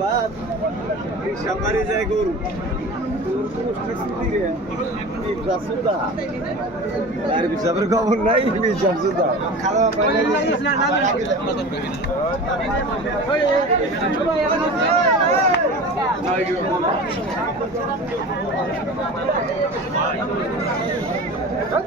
বাদ সামারি যায় গরু আর বিশাপের খবর নাই বিশাপ সুদা খাওয়া మరి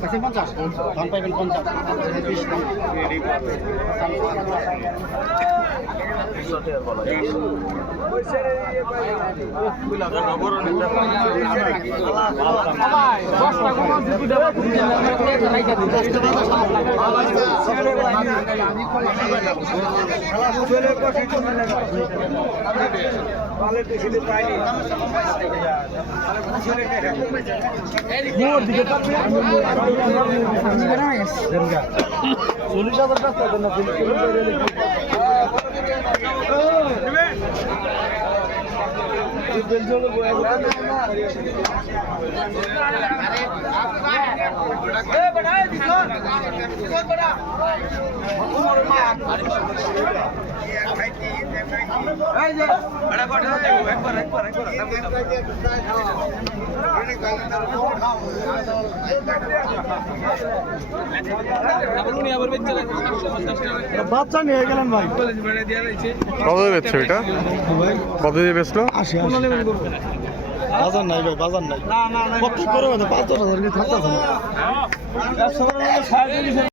কীরকম পঞ্চাশ ধান পাইবেন পঞ্চাশ। দাম চল্লিশ হাজার টাকা না বাচ্চা নিয়ে গেলেন ভাই। কত দিয়ে বেচছো এটা? কত দিয়ে বেচলো? আশি বাজার নাই ভাই বাজার নাই। কত করে পাঁচ দশ হাজার কি থাকতেছে না?